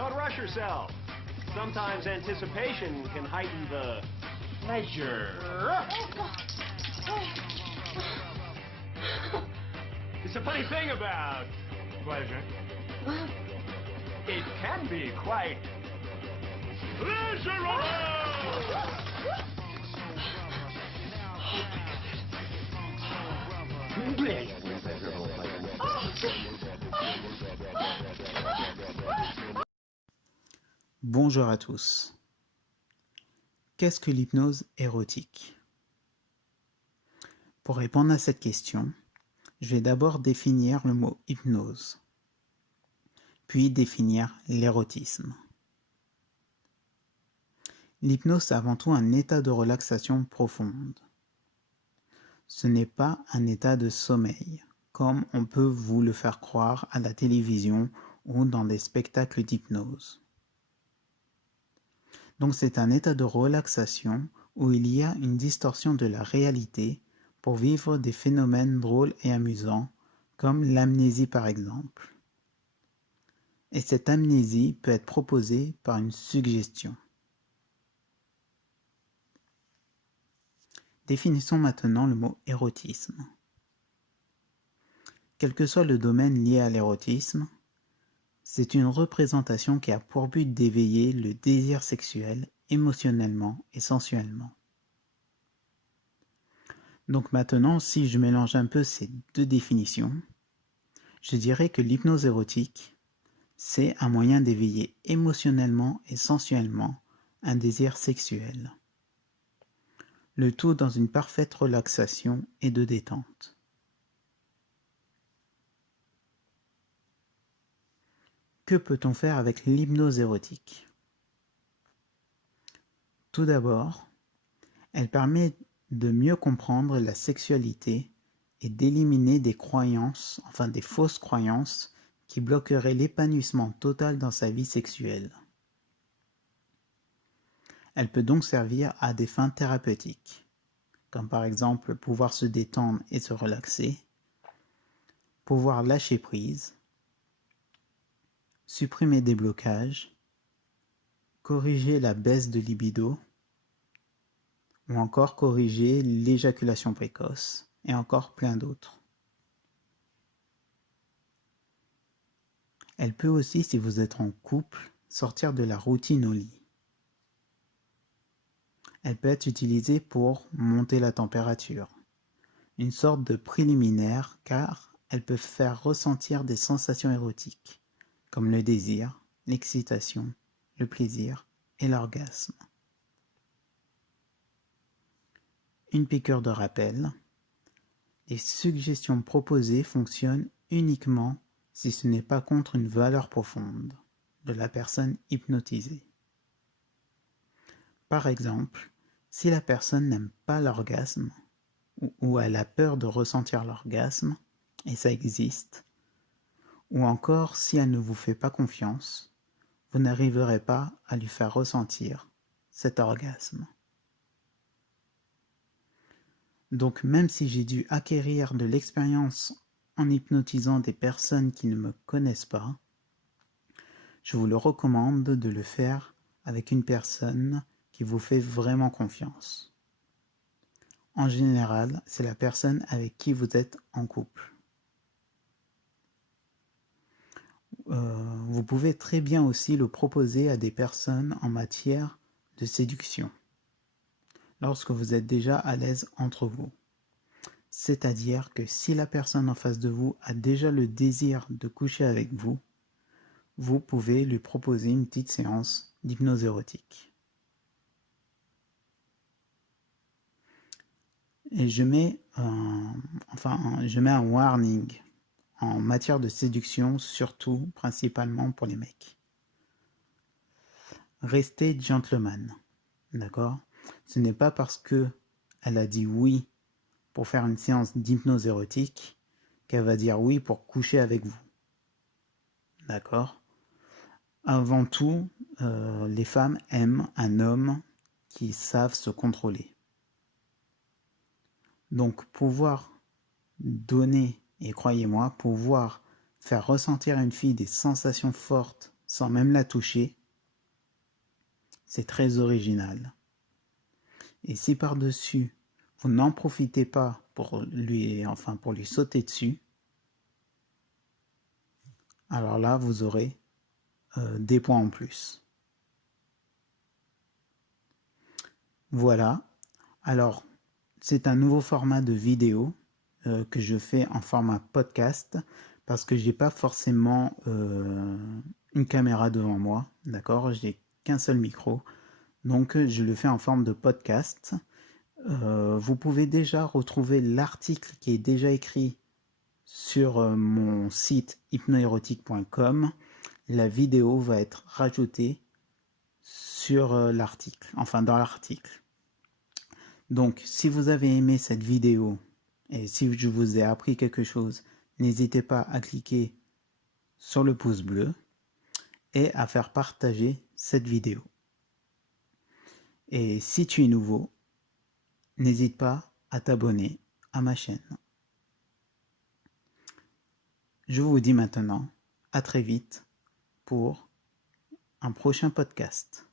Don't rush yourself. Sometimes anticipation can heighten the pleasure. It's a funny thing about pleasure. It can be quite pleasurable. Bonjour à tous. Qu'est-ce que l'hypnose érotique? Pour répondre à cette question, je vais d'abord définir le mot hypnose, puis définir l'érotisme. L'hypnose est avant tout un état de relaxation profonde. Ce n'est pas un état de sommeil, comme on peut vous le faire croire à la télévision ou dans des spectacles d'hypnose. Donc c'est un état de relaxation où il y a une distorsion de la réalité pour vivre des phénomènes drôles et amusants, comme l'amnésie par exemple. Et cette amnésie peut être proposée par une suggestion. Définissons maintenant le mot érotisme. Quel que soit le domaine lié à l'érotisme, c'est une représentation qui a pour but d'éveiller le désir sexuel émotionnellement et sensuellement. Donc maintenant, si je mélange un peu ces deux définitions, je dirais que l'hypnose érotique, c'est un moyen d'éveiller émotionnellement et sensuellement un désir sexuel. Le tout dans une parfaite relaxation et de détente. Que peut-on faire avec l'hypnose érotique? Tout d'abord, elle permet de mieux comprendre la sexualité et d'éliminer des croyances, enfin des fausses croyances, qui bloqueraient l'épanouissement total dans sa vie sexuelle. Elle peut donc servir à des fins thérapeutiques, comme par exemple pouvoir se détendre et se relaxer, pouvoir lâcher prise, supprimer des blocages, corriger la baisse de libido, ou encore corriger l'éjaculation précoce, et encore plein d'autres. Elle peut aussi, si vous êtes en couple, sortir de la routine au lit. Elle peut être utilisée pour monter la température, une sorte de préliminaire car elle peut faire ressentir des sensations érotiques, comme le désir, l'excitation, le plaisir et l'orgasme. Une piqûre de rappel. Les suggestions proposées fonctionnent uniquement si ce n'est pas contre une valeur profonde de la personne hypnotisée. Par exemple, si la personne n'aime pas l'orgasme ou elle a peur de ressentir l'orgasme, et ça existe, ou encore si elle ne vous fait pas confiance, vous n'arriverez pas à lui faire ressentir cet orgasme. Donc même si j'ai dû acquérir de l'expérience en hypnotisant des personnes qui ne me connaissent pas, je vous le recommande de le faire avec une personne qui vous fait vraiment confiance. En général, c'est la personne avec qui vous êtes en couple. Vous pouvez très bien aussi le proposer à des personnes en matière de séduction, lorsque vous êtes déjà à l'aise entre vous. C'est-à-dire que si la personne en face de vous a déjà le désir de coucher avec vous, vous pouvez lui proposer une petite séance d'hypnose érotique. Et je mets un warning en matière de séduction, surtout, principalement pour les mecs. Restez gentleman, d'accord? Ce n'est pas parce que elle a dit oui pour faire une séance d'hypnose érotique qu'elle va dire oui pour coucher avec vous. D'accord? Avant tout, les femmes aiment un homme qui savent se contrôler. Donc pouvoir donner, et croyez-moi, pouvoir faire ressentir à une fille des sensations fortes sans même la toucher. C'est très original. Et si par-dessus, vous n'en profitez pas pour lui sauter dessus, alors là, vous aurez des points en plus. Voilà. Alors, c'est un nouveau format de vidéo que je fais en format podcast parce que j'ai pas forcément une caméra devant moi, d'accord? J'ai qu'un seul micro, donc je le fais en forme de podcast. Vous pouvez déjà retrouver l'article qui est déjà écrit sur mon site hypnoérotique.com. La vidéo va être rajoutée sur l'article, enfin dans l'article. Donc, si vous avez aimé cette vidéo et si je vous ai appris quelque chose, n'hésitez pas à cliquer sur le pouce bleu et à faire partager cette vidéo. Et si tu es nouveau, n'hésite pas à t'abonner à ma chaîne. Je vous dis maintenant à très vite pour un prochain podcast.